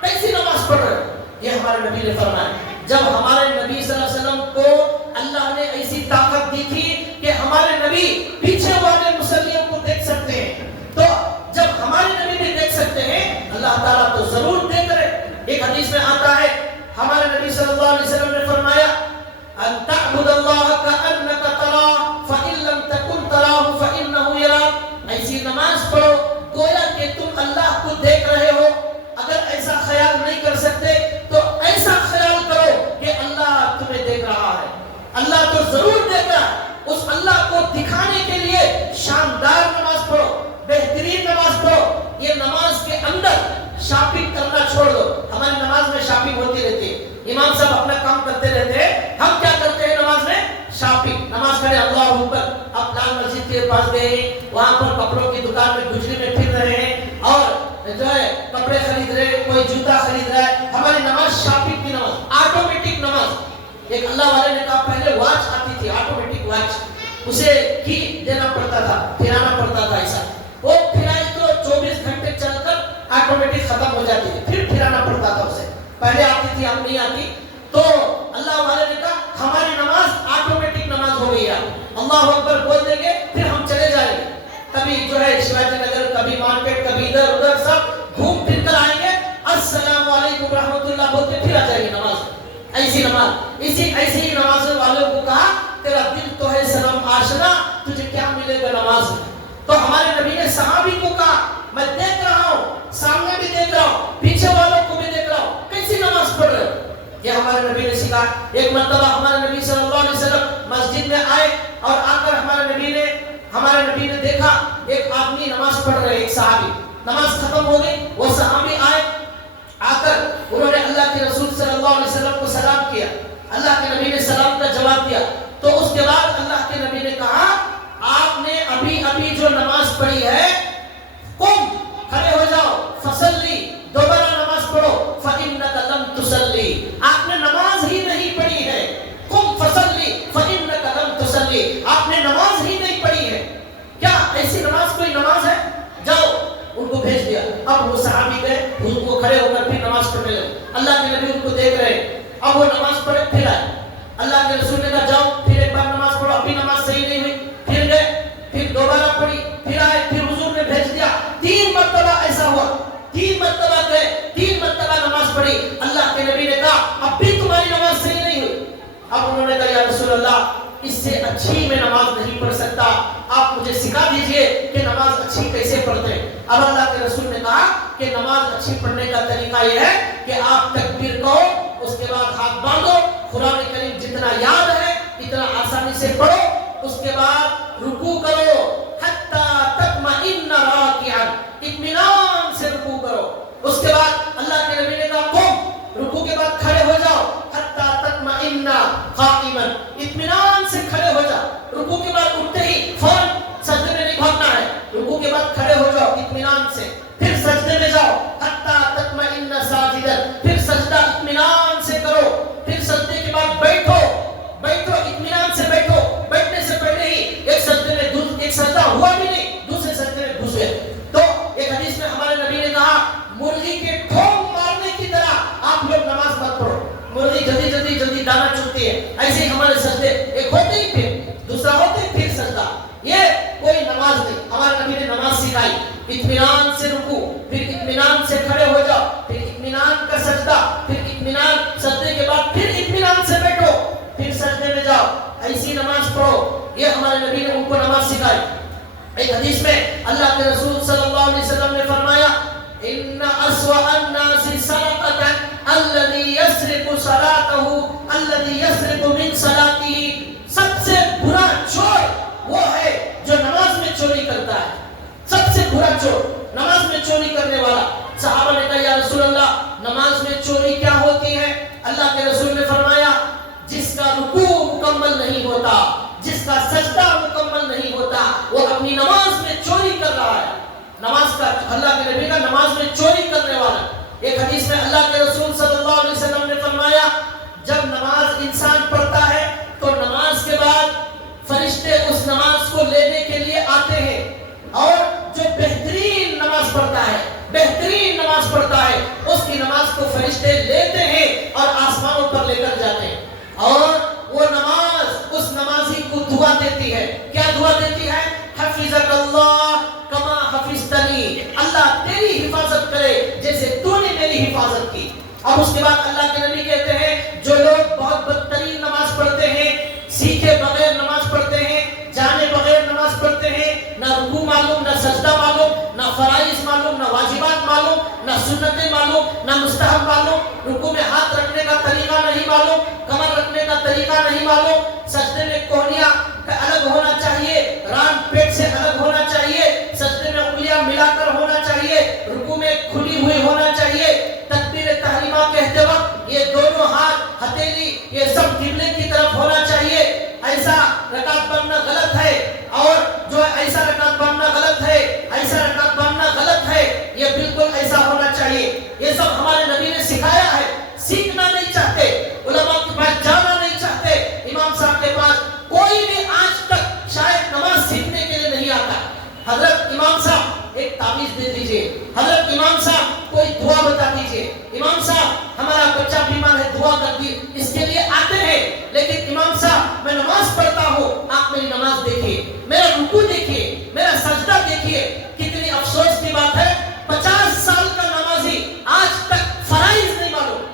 کیسی نماز پڑھ رہے. یہ ہمارے نبی نے فرمایا. جب ہمارے نبی صلی اللہ علیہ وسلم کو اللہ نے ایسی طاقت دی تھی کہ ہمارے نبی پیچھے والے مصلیوں کو دیکھ سکتے ہیں، تو جب ہمارے نبی بھی دیکھ سکتے ہیں اللہ تعالیٰ تو ضرور دیکھ رہے. ایک حدیث میں آتا ہے ہمارے نبی صلی اللہ علیہ وسلم نے فرمایا ان تعبد اللہ کأنک تراہ فإن لم تکن تراہ فإنہ یراک. ایسی نماز پڑھو گویا کہ تم اللہ کو دیکھ رہے ہو. اگر ایسا خیال نہیں کر سکتے تو ایسا خیال کرو کہ اللہ تمہیں دیکھ رہا ہے. اللہ تو ضرور دیکھ رہا ہے. اس اللہ کو دکھانے کے لیے شاندار نماز پڑھو، بہترین نماز پڑھو. یہ نماز کے اندر شاپنگ کرنا چھوڑ دو. ہماری نماز میں شاپنگ ہوتی رہتی ہے، امام صاحب اپنا کام کرتے رہتے ہیں، ہم کیا کرتے ہیں نماز میں؟ شاپنگ. نماز پڑھے اللہ اکبر، اب لال مسجد کے پاس گئے ہیں، وہاں پر کپڑوں کی دکان میں گجری میں پھر رہے ہیں اور جو ہے کپڑے خرید رہے، کوئی جوتا خرید رہا ہے. ہماری نماز شاپنگ کی نماز، آٹومیٹک نماز. ایک اللہ والے نے کہا پہلے واچ آتی تھی، آٹومیٹک واچ، اسے کی دینا پڑتا تھا، پھرانا پڑتا تھا. ایسا وہ پھرائی تو 24 گھنٹے چل کر آٹومیٹک ختم ہو جاتی تھی، پھر پھرانا پڑتا تھا اسے. پہلے آتی تھی اب نہیں آتی. تو اللہ والے نے کہا ہماری نماز آٹومیٹک نماز ہو گئی ہے. اللہ اکبر بول دیں گے پھر ہم چلے جائیں گے، کبھی جو ہے شیواجی نگر، کبھی مارکیٹ، کبھی ادھر ادھر، سب گھوم پھر کر آئیں گے، السلام علیکم رحمۃ اللہ بول کے پھر آ جائے گی نماز. ایسی نماز، ایسی ہی نماز والوں کو کہا تیرا دل تو ہے سلام آشنا، تجھے کیا ملے گا نماز میں. تو ہمارے نبی نے صحابی کو کہا میں دیکھ رہا ہوں، سامنے بھی دیکھ رہا ہوں، پیچھے والوں کو بھی دیکھ رہا ہوں، کیسی نماز پڑھ رہے ہو. یہ ہمارے نبی نے سکھا. ایک مرتبہ ہمارے نبی صلی اللہ علیہ وسلم مسجد میں آئے اور آ کر ہمارے نبی نے دیکھا ایک آدمی نماز پڑھ رہے، ایک صحابی. نماز ختم ہو گئی، وہ صحابی آئے، آ کر انہوں نے اللہ کے رسول صلی اللہ علیہ وسلم کو سلام کیا. اللہ کے نبی نے سلام کا جواب دیا. تو اس کے بعد اللہ کے نبی نے کہا آپ نے ابھی جو نماز پڑھی ہے، قم، کھڑے ہو جاؤ، فصلی، دوبارہ نماز پڑھو، فإنک لم تصلی، آپ نے نماز ہی نہیں پڑھی ہے. قم فصلی فإنک لم تصلی، آپ نے نماز ہی نہیں پڑھی ہے. کیا ایسی نماز کوئی نماز ہے؟ جاؤ. ان کو بھیج دیا. اب وہ صحابی گئے، حضور کو کھڑے ہو کر پھر نماز پڑھنے لگے. اللہ کے نبی ان کو دیکھ رہے. اب وہ نماز پڑھے پھر آئے. اللہ کے رسول نے کہا جاؤ پھر ایک بار نماز پڑھو، ابھی نماز صحیح نہیں ہوئی. پھر گئے، پھر دوبارہ پڑھی، پھر آئے، پھر حضور نے بھیج دیا. 3 مرتبہ ایسا ہوا. 3 مرتبہ گئے، 3 مرتبہ نماز پڑھی. اللہ کے نبی نے کہا اب بھی تمہاری نماز صحیح نہیں ہوئی. اب انہوں نے کہا یا رسول اللہ اس سے اچھی میں نماز نہیں پڑھ سکتا، آپ مجھے سکھا دیجئے کہ نماز اچھی کیسے پڑھتے ہیں. اب اللہ کے رسول نے کہا کہ نماز اچھی پڑھنے کا طریقہ یہ ہے کہ آپ تکبیر کہو، اس کے بعد ہاتھ باندھو، قرآن کریم جتنا یاد ہے اتنا آسانی سے پڑھو، اس کے بعد رکوع کرو حتی تطمئن راکعا، اطمینان سے رکوع کرو. اس کے بعد اللہ کے نبی نے کہا قم، رکوع کے بعد کھڑے ہو جاؤ حتی تطمئن قائما، اطمینان سے کھڑے ہو جاؤ. رکوع کے بعد اٹھتے ہی فوراً سجدے میں نہیں بھاگنا ہے، رکوع کے بعد کھڑے ہو جاؤ اطمینان سے، پھر سجدے میں جاؤ حتی تطمئن ساجدا، پھر سجدہ اطمینان سے کرو، پھر سجدے کے بعد بیٹھو اطمینان سے بیٹھو. بیٹھنے سے پہلے ہی ایک سجدے میں ایک سجدہ ہوا بھی نہیں، یہ ہمارے نبی نے ان کو نماز سکھائی. ایک حدیث میں اللہ کے رسول صلی اللہ علیہ وسلم نے فرمایا ان اسوأ الناس سرقة الذي يسرق صلاته الذي يسرق من صلاته. سب سے برا چور وہ ہے جو نماز میں چوری کرتا ہے. سب سے برا چور نماز میں چوری کرنے والا. صحابہ نے کہا یا رسول اللہ نماز میں چوری کیا ہوتی ہے؟ اللہ کے رسول نے فرمایا جس کا رکوع مکمل نہیں ہوتا, جس کا سجدہ مکمل نہیں ہوتا, وہ اپنی نماز میں چوری کر رہا ہے. نماز کا اللہ کے نبی کا نماز میں چوری کرنے والا. ایک حدیث میں اللہ کے رسول صلی اللہ علیہ وسلم نے فرمایا جب نماز انسان پڑھتا ہے تو نماز کے بعد فرشتے اس نماز کو لینے کے لیے آتے ہیں, اور جو بہترین نماز پڑھتا ہے, بہترین نماز پڑھتا ہے, اس کی نماز کو فرشتے لیتے ہیں اور آسمانوں پر لے کر جاتے ہیں, اور وہ نماز اس نمازی کو دعا دیتی ہے. کیا دعا دیتی ہے؟ حفظک اللہ کما حفظتنی, اللہ تیری حفاظت کرے جیسے تو نے میری حفاظت کی. اب اس کے بعد اللہ کے نبی کہتے ہیں جو لوگ بہت بدترین نماز پڑھتے ہیں, سیکھے بغیر نماز پڑھتے ہیں, جانے بغیر نماز پڑھتے ہیں, نہ رکوع معلوم, نہ سجدہ معلوم, نہ فرائض معلوم, نہ واجبات معلوم, نہ سنتیں معلوم, نہ مستحب معلوم, رکوع میں ہاتھ رکھنے کا طریقہ نہیں معلوم, کمر رکھنے کا طریقہ نہیں معلوم, سجدے میں کوہنیاں الگ ہونا چاہیے, ران پیٹ سے الگ ہونا چاہیے, سجدے میں انگلیاں ملا کر ہونا چاہیے, رکوع میں کھلی ہوئی ہونا چاہیے, تکبیر تحریمہ کہتے وقت یہ دونوں ہاتھ ہتھیلی یہ سب قبلے کی طرف ہونا چاہیے. ایسا رکعت پڑھنا غلط ہے, اور جو ایسا رکعت پڑھنا غلط ہے, ایسا رکعت پڑھنا غلط ہے, یہ بالکل ایسا ہونا چاہیے. یہ سب ہمارے نبی نے سکھایا ہے. سیکھنا نہیں چاہتے, علماء کے پاس جانا نہیں چاہتے, امام صاحب کے پاس کوئی بھی آج تک شاید نماز سیکھنے کے لیے نہیں آتا. حضرت امام صاحب ایک تعویذ دے دیجئے, حضرت امام صاحب کوئی دعا بتا دیجئے, امام صاحب ہمارا بچہ بیمار ہے دعا کر دی, اس کے لیے آتے ہیں. لیکن امام صاحب میں نماز پڑھتا ہوں, آپ میری نماز دیکھیے, میرا رکوع دیکھیے, میرا سجدہ دیکھیے. کتنی افسوس کی بات ہے 50 سال کا نمازی آج تک فرائض نہیں معلوم,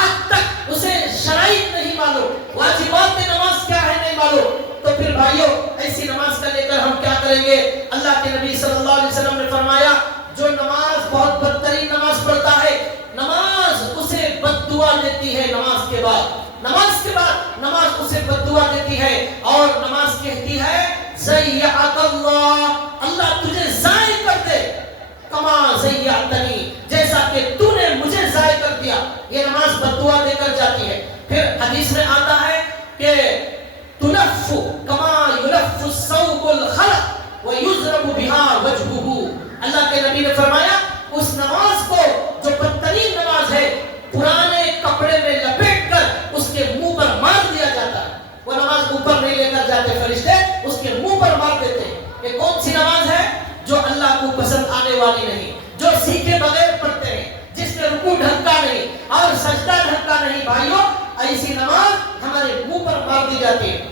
آج تک اسے شرائط نہیں معلوم, واجبات نماز کیا ہے نہیں معلوم. تو پھر بھائیوں ایسی نماز کا لے کر ہم کیا کریں گے؟ اللہ کے نبی صلی اللہ علیہ وسلم نے فرمایا جو نماز بہت بدترین نماز پڑھتا ہے, نماز اسے بد دعا دیتی ہے. نماز کے بعد نماز اسے بد دعا دیتی ہے, اور نماز کہتی ہے ضیعک اللہ, اللہ تجھے ضائع کر دے, کما ضیعتنی, جیسا کہ تو نے مجھے ضائع کر دیا. یہ نماز بد دعا دے کر جاتی ہے. پھر حدیث میں آتا ہے کہ تلف کما یلف الثوب الخلق ویضرب بها وجهه. اللہ کے نبی نے فرمایا اس نماز کو جو بدترین نماز ہے پرانے کپڑے میں لپیٹ کر اس کے منہ پر مار دیا جاتا ہے. وہ نماز اوپر نہیں لے کر جاتے فرشتے, اس کے منہ پر مار دیتے ہیں. یہ کون سی نماز ہے؟ جو اللہ کو پسند آنے والی نہیں, جو سیکھے بغیر پڑھتے ہیں, جس میں رکوع ڈھکا نہیں اور سجدہ ڈھکا نہیں. بھائیوں ایسی نماز ہمارے منہ پر مار دی جاتی ہے.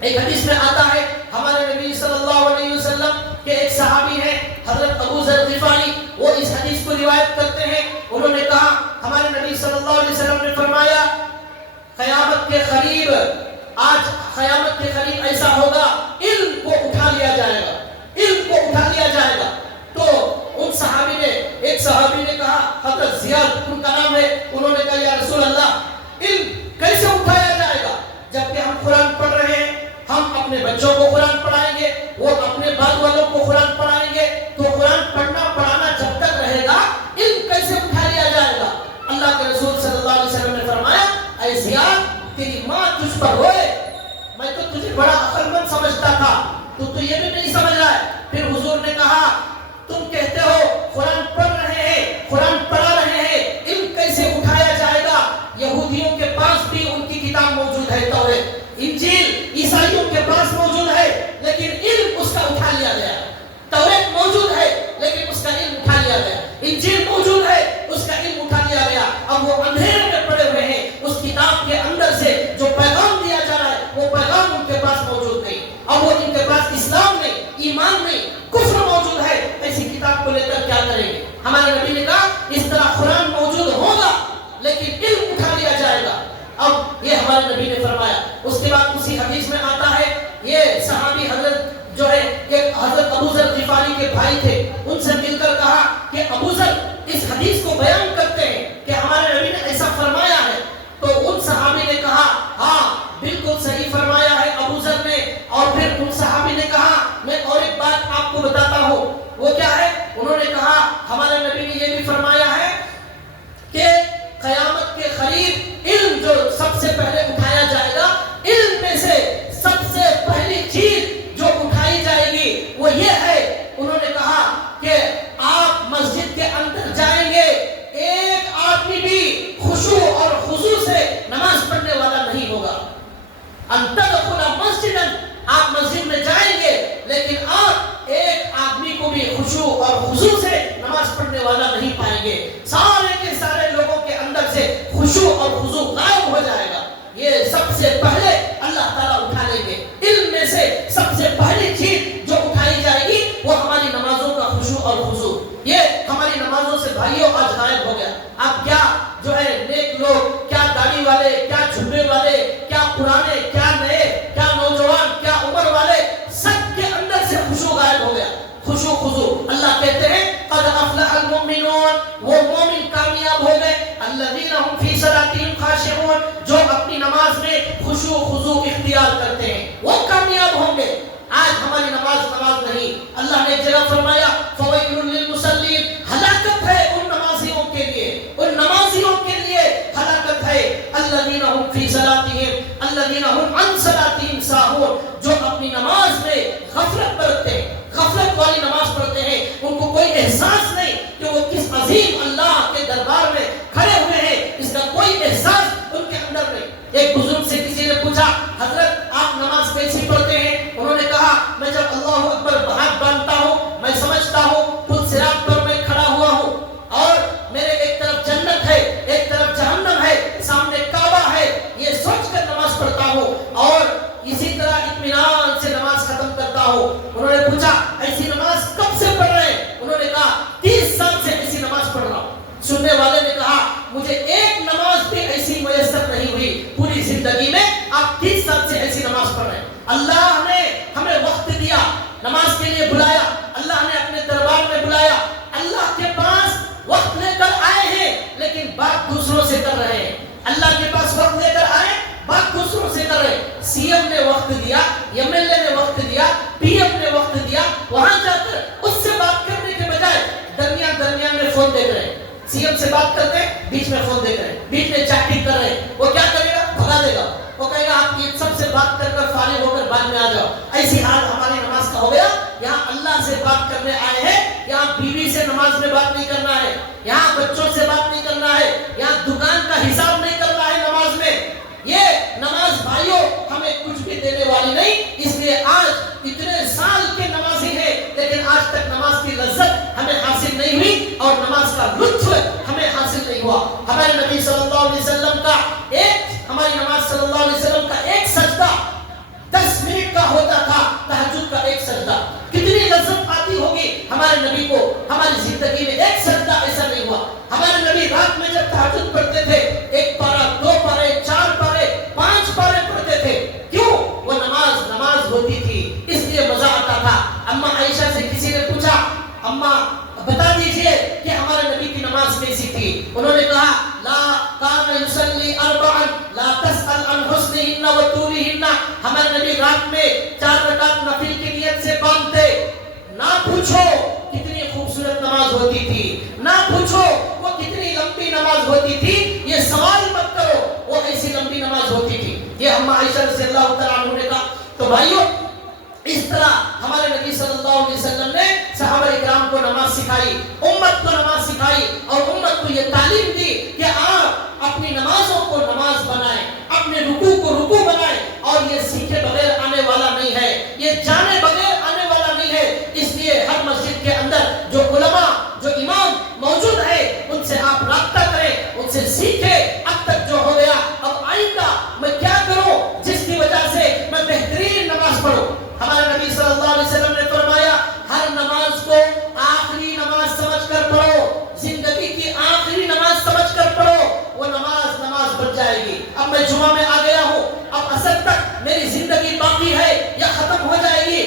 ایک حدیث میں آتا ہے ہمارے نبی صلی اللہ علیہ وسلم کے ایک صحابی ہیں حضرت ابو ذر غفاری, وہ اس حدیث کو روایت کرتے ہیں. انہوں نے کہا ہمارے نبی صلی اللہ علیہ وسلم نے فرمایا قیامت کے قریب, آج قیامت کے قریب ایسا ہوگا علم کو اٹھا لیا جائے گا, علم کو اٹھا لیا جائے گا. تو ان صحابی نے, ایک صحابی نے کہا حضرت زیاد ان کا نام ہے, انہوں نے کہا یا رسول اللہ علم کیسے اٹھایا جائے گا؟ جبکہ ہم قرآن پڑھ رہے ہیں, ہم اپنے بچوں کو قرآن پڑھائیں گے, وہ اپنے بعد والوں کو قرآن پڑھائیں گے, تو قرآن پڑھنا پڑھانا جب تک رہے گا علم کیسے اٹھا لیا جائے گا؟ اللہ کے رسول صلی اللہ علیہ وسلم نے فرمایا اے زیاد تیری ماں تجھ پر روئے, میں تو تجھے بڑا عقل مند سمجھتا تھا, تو یہ بھی نہیں سمجھ رہا ہے. پھر حضور نے کہا تم کہتے ہو قرآن پڑھ رہے ہیں, قرآن پڑھا رہے ہیں, علم کیسے اٹھایا جائے گا؟ یہودیوں کے پاس بھی ان کی کتاب موجود ہے توریت, انجیل عیسائیوں کے پاس موجود ہے, لیکن علم اس کا اٹھا لیا گیا. توریت موجود ہے لیکن اس کا علم اٹھا لیا گیا. انجیل موجود ہے, اس کا علم اٹھا لیا گیا. اب وہ اندھیرے میں پڑے ہوئے ہیں, اس کتاب کے اندر سے جو پیغام دیا جا رہا ہے وہ پیغام ان کے پاس موجود نہیں. اب وہ ان کے پاس اسلام نہیں, ایمان نہیں, کفر موجود ہے. ایسی کتاب کو لے کر کیا کریں گے؟ ہمارے نبی نے کہا اس طرح قرآن موجود ہوگا لیکن علم اٹھا لیا جائے گا. اب یہ ہمارے نبی نے فرمایا. اس کے بعد اسی حدیث میں آتا ہے یہ صحابہ اس حدیث کو بیان کرتے ہیں کہ ہمارے نبی نے ایسا فرمایا ہے، تو ان صحابی نے کہا ہاں بالکل صحیح فرمایا ہے ابو ذر نے. اور پھر ان صحابی نے کہا میں اور ایک بات آپ کو بتاتا ہوں، وہ کیا ہے؟ انہوں نے کہا ہمارے نبی نے یہ بھی فرمایا ہے کہ قیامت کے قریب علم جو سب سے پہلے اٹھایا جائے گا، علم میں سے سب سے پہلی چیز جو اٹھائی جائے گی وہ یہ ہے، انہوں نے کہا کہ آپ مسجد کے اندر جائیں گے، ایک آدمی بھی خشوع اور خضوع سے نماز پڑھنے والا نہیں ہوگا. ان تدخل مسجدا، آپ مسجد میں جائیں گے لیکن آپ ایک آدمی کو بھی خشوع اور خضوع سے نماز پڑھنے والا نہیں پائیں گے. سارے کے سارے لوگوں کے اندر سے خشوع اور خضوع غائب ہو جائے گا. یہ سب سے پہلے اللہ تعالیٰ اٹھا لیں گے. علم میں سے سب سے پہلی چیز جو اٹھائی جائے گی وہ ہماری نمازوں کا خشوع اور خضوع. یہ ہماری نمازوں سے بھائیوں آج غائب ہو گیا. اب کیا جو ہے نیک لوگ، کیا داڑھی والے، کیا جھبے والے، کیا پرانے، کیا نئے، کیا نوجوان، کیا عمر والے، سب کے اندر سے خشوع غائب ہو گیا. خشوع خضوع. اللہ کہتے ہیں قد افلح المؤمنون، وہ مومن کامیاب ہو گئے. الذین هم فی صلاتهم خاشعون، جو اپنی نماز میں خشوع خضوع اختیار کرتے ہیں وہ کامیاب ہوں گے. آج ہماری نماز نہیں. اللہ نے ایک جگہ فرمایا فویل للمصلین، ہلاکت ہے ان نمازیوں کے لیے، ان نمازیوں کے لیے ہلاکت ہے. الذین هم فی صلاتهم الذین هم عن صلاتهم ساہون، جو اپنی نماز میں غفلت برتتے ہیں، غفلت والی نماز پڑھتے ہیں. ان کو کوئی احساس نہیں کہ وہ کس عظیم اللہ کے دربار میں کھڑے ہوئے ہیں، اس کا کوئی احساس ان کے اندر نہیں. ایک بزرگ سے کسی نے پوچھا حضرت آپ نماز کیسی پڑھتے ہیں؟ انہوں نے کہا میں جب اللہ اکبر ہاتھ باندھتا ہوں میں سمجھتا ہوں خود صراط پر میں کھڑا ہوا ہوں اور میرے ایک طرف جنت ہے ایک طرف جہنم ہے، سامنے کعبہ ہے، یہ سوچ کر نماز پڑھتا ہوں اور اسی طرح اطمینان سے نماز ختم کرتا ہوں. انہوں نے پوچھا ایسی نماز کب سے پڑھ رہے ہیں؟ انہوں نے کہا 30 سال سے ایسی نماز پڑھ رہا ہوں. سننے والے نے کہا مجھے ایک نماز بھی ایسی میسر نہیں ہوئی پوری زندگی میں، آپ 30 سال سے ایسی نماز پڑھ رہے ہیں. اللہ نے ہمیں وقت دیا، نماز کے لیے بلایا، اللہ نے اپنے دربار میں بلایا، اللہ کے پاس وقت لے کر آئے ہیں لیکن بات دوسروں سے کر رہے ہیں. اللہ کے پاس وقت لے کر آئے، بات دوسروں سے کر رہے ہیں. سی ایم نے وقت دیا، ایم ایل اے نے وقت دیا، پی ایم نے وقت دیا، وہاں جا کر اس سے بات کرنے کے بجائے درمیان میں فون دیکھ رہے ہیں. سی ایم سے بات کرتے ہیں بیچ میں فون دیکھ رہے ہیں، بیچ میں چیٹنگ کر رہے ہیں. وہ کیا کرے گا؟ بھگا دے گا. وہ کہے گا آپ یہ سب سے بات کر کر فارغ ہو کر بعد میں آ جاؤ. ایسی حال ہماری نماز کا ہو گیا. یہاں اللہ سے بات کرنے آئے ہیں، یہاں بیوی سے نماز میں بات نہیں کرنا ہے، یہاں بچوں سے بات نہیں کرنا ہے، یہاں دکان کا حساب نہیں کرنا ہے نماز میں. یہ نماز بھائیوں ہمیں کچھ بھی دینے والی نہیں. اس لیے آج اتنے سال کے نمازی ہیں لیکن آج تک نماز کی لذت ہمیں حاصل نہیں ہوئی اور نماز کا لطف ہمیں حاصل نہیں ہوا. ہمارے نبی صلی اللہ علیہ وسلم کا ہماری نماز صلی اللہ علیہ وسلم کا ایک سجدہ 10 منٹ کا ہوتا تھا. تہجد کا ایک سجدہ کتنی لذت آتی ہوگی ہمارے نبی کو. ہماری زندگی میں ایک سجدہ ایسا نہیں ہوا. ہمارے نبی رات میں جب تہجد پڑھتے تھے 1 پارہ 2 پارے 4 پارے 5 پارے پڑھتے تھے. کیوں؟ وہ نماز ہوتی تھی اس لیے مزہ آتا تھا. اما عائشہ سے کسی نے پوچھا اما بتا دیجئے کہ ہمارے نبی کی نماز کیسی تھی؟ انہوں نے کہا لا کان یصلی 4 لا تسأل عن حسنهن وطولهن. ہمارے نبی رات میں 4 رکعت نفل کی نیت سے باندھتے. نہ پوچھو کتنی خوبصورت نماز ہوتی تھی، نہ پوچھو وہ کتنی لمبی نماز ہوتی تھی، یہ سوال مت کرو، وہ ایسی لمبی نماز ہوتی تھی. یہ ہم عائشہ رضی اللہ تعالیٰ عنہ نے کہا. تو بھائیوں اس طرح ہمارے نبی صلی اللہ علیہ وسلم نے صحابہ اکرام کو نماز سکھائی، امت کو نماز سکھائی اور امت کو یہ تعلیم دی کہ آپ اپنی نمازوں کو نماز بنائیں، اپنے رکوع کو رکوع بنائیں. اور یہ سیکھے بغیر آنے والا نہیں ہے، یہ جانے بغیر آنے والا نہیں ہے. اس لیے ہر مسجد کے اندر جو علماء جو امام موجود ہے ان سے آپ رابطہ کریں، ان سے سیکھیں. اب تک جو ہو گیا اب آئندہ میں کیا کروں جس کی وجہ سے میں بہترین نماز پڑھوں. ہمارے نبی صلی اللہ علیہ وسلم نے فرمایا ہر نماز کو آخری نماز سمجھ کر پڑھو، زندگی کی آخری نماز سمجھ کر پڑھو، وہ نماز بن جائے گی. اب میں جمعہ میں آ گیا ہوں، اب عصر تک میری زندگی باقی ہے یا ختم ہو جائے گی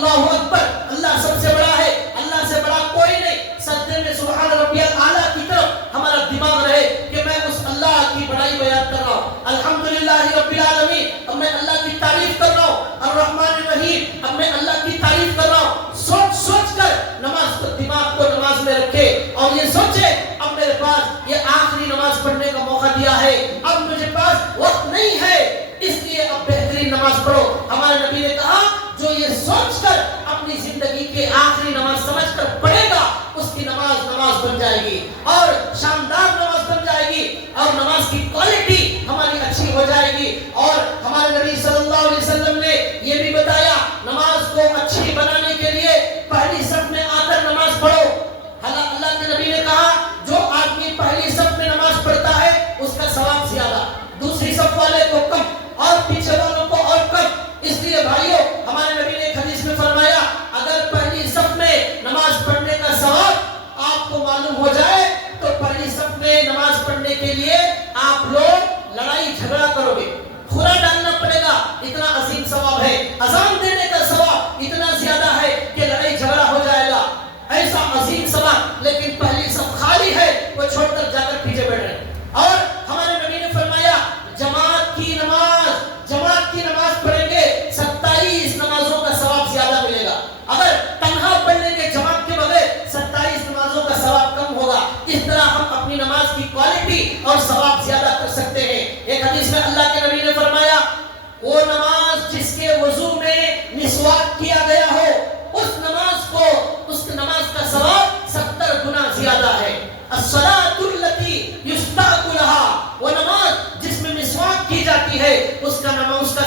اللہ اکبر، اللہ سب سے بڑا ہے، اللہ سے بڑا کوئی نہیں، سجدے میں سبحان ربی الاعلیٰ کی طرف ہمارا دماغ رہے کہ میں اس اللہ کی بڑائی بیان کر رہا ہوں، الحمدللہ رب العالمین، اب میں اللہ کی تعریف کر رہا ہوں، الرحمن الرحیم، اب میں اللہ کی تعریف کر رہا ہوں، سوچ سوچ کر نماز کو، دماغ کو نماز میں رکھے اور یہ سوچے اب میرے پاس یہ آخری نماز پڑھنے کا موقع دیا ہے، اب مجھے پاس وقت نہیں ہے، اس لیے اب بہترین نماز پڑھو۔ ہمارے نبی نے کہا جو یہ سوچ کر اپنی زندگی کے آخری نماز سمجھ کر پڑھے گا اس کی نماز نماز بن جائے گی اور شاندار نماز بن جائے گی اور نماز کی کوالٹی ہماری اچھی ہو جائے گی۔ اور ہمارے نبی صلی اللہ علیہ وسلم نے یہ بھی بتایا نماز کو اچھی بنانے کے لیے پہلی صف میں آ کر نماز پڑھو۔ اللہ کے نبی نے کہا جو آدمی پہلی صف میں نماز پڑھتا ہے اس کا ثواب زیادہ، دوسری صف والے کو کم اور پیچھے والوں کو اور کم۔ اس لیے بھائیو ہمارے نبی نے ایک حدیث میں فرمایا اگر پہلی صف میں نماز پڑھنے کا ثواب آپ کو معلوم ہو جائے تو پہلی صف میں نماز پڑھنے کے لیے آپ لوگ لڑائی جھگڑا کرو گے، کھرا ڈالنا پڑے گا، اتنا عظیم ثواب ہے۔ اذان دینے کا ثواب اتنا زیادہ ہے کہ لڑائی جھگڑا ہو جائے گا، ایسا عظیم ثواب، لیکن پہلی صف خالی ہے وہ چھوڑ کر جا کر پیچھے بیٹھ رہے ہیں۔ اور ہمارے نبی نے فرمایا جماعت کی نماز پڑھیں گے 27 نمازوں کا ثواب زیادہ ملے گا، اگر تنہا پڑھیں گے جماعت کے بغیر 27 نمازوں کا ثواب کم ہوگا۔ اس طرح ہم اپنی نماز کی کوالٹی اور ثواب زیادہ کر سکتے ہیں۔ ایک حدیث میں اللہ کے نبی نے فرمایا وہ نماز جس کے وضو میں مسواک کیا گیا ہو اس نماز کا ثواب 70 گنا زیادہ ہے۔ الصلاۃ التي یستاق لها، وہ نماز جس میں مسواک کی جاتی ہے اس کا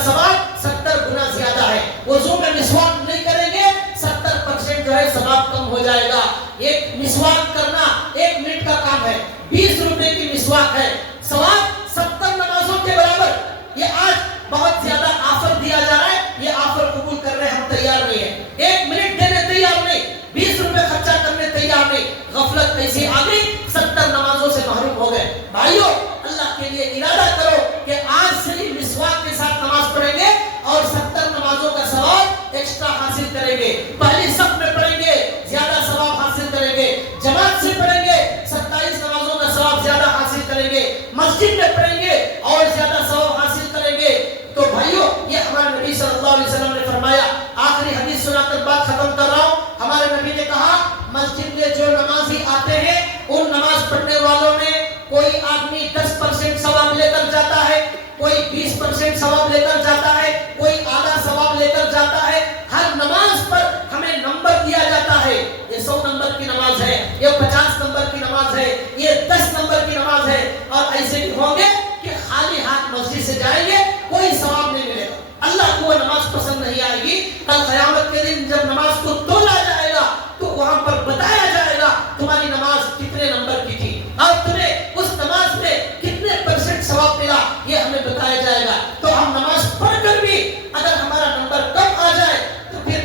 ثواب 70 گنا زیادہ ہے۔ وضو میں مسواک نہیں کریں گے 70% جو ہے ثواب کم ہو جائے گا۔ ایک مسواک کرنا 1 منٹ کا کام ہے، 20 روپے کی مسواک ہے، ثواب 70 نمازوں کے برابر۔ یہ آج بہت زیادہ آفر دیا جا رہا ہے، یہ آفر قبول کرنے ہم تیار نہیں ہیں، 1 منٹ دینے تیار نہیں، 20 روپے خرچہ کرنے تیار نہیں۔ غفلت ایسی آ گئی 70 نمازوں سے محروم ہو گئے۔ بھائیو اللہ کے لیے ارادہ کرو کہ آج سے ہی مسواک کے ساتھ نماز پڑھیں گے اور 70 نمازوں کا ثواب ایکسٹرا حاصل کریں گے۔ پہلی صف میں پڑھیں گے زیادہ ثواب حاصل کریں گے، جماعت سے پڑھیں گے 27 نمازوں کا ثواب زیادہ حاصل کریں گے، مسجد میں پڑھیں گے اور زیادہ ثواب حاصل کریں گے۔ تو بھائیو یہ ہمارے نبی صلی اللہ علیہ وسلم نے فرمایا۔ آخری حدیث سنا کر بات ختم کر رہا ہوں۔ ہمارے نبی نے کہا مسجد میں جو نمازی آتے ہیں ان نماز پڑھنے والوں میں کوئی آدمی 10% ثواب لے کر جاتا ہے، کوئی 20% ثواب لے کر جاتا ہے، کوئی آدھا ثواب لے کر جاتا ہے۔ ہر نماز پر ہمیں نمبر دیا جاتا ہے، یہ 100 نمبر کی نماز ہے، یہ 50 نمبر کی نماز ہے، یہ 10 نمبر کی نماز ہے، اور ایسے بھی ہوں گے کہ خالی ہاتھ مسجد سے جائیں گے کوئی ثواب نہیں ملے گا، اللہ کو وہ نماز پسند نہیں آئے گی۔ کل قیامت کے دن جب نماز کو تولا جائے گا تو وہاں پر بتایا جائے گا تمہاری نماز کتنے نمبر کی تھی اور تمہیں اس نماز میں کتنے % ثواب ملا، یہ ہمیں بتایا جائے گا۔ تو ہم نماز پڑھ کر بھی اگر ہمارا نمبر کم آ جائے تو پھر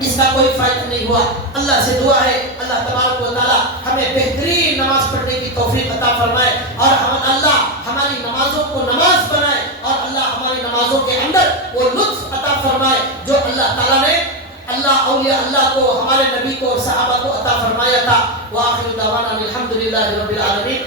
اس کا کوئی فائدہ نہیں ہوا۔ اللہ سے دعا ہے اللہ تبارک و تعالی ہمیں بہترین نماز پڑھنے کی توفیق عطا فرمائے اور اللہ ہماری نمازوں کو نماز بنائے اور اللہ ہماری نمازوں کے اندر وہ لطف عطا فرمائے جو اللہ تعالیٰ نے اللہ اولیاء اللہ کو، ہمارے نبی کو اور صحابہ کو عطا فرمایا تھا۔ وآخر دعوانا الحمدللہ رب العالمین۔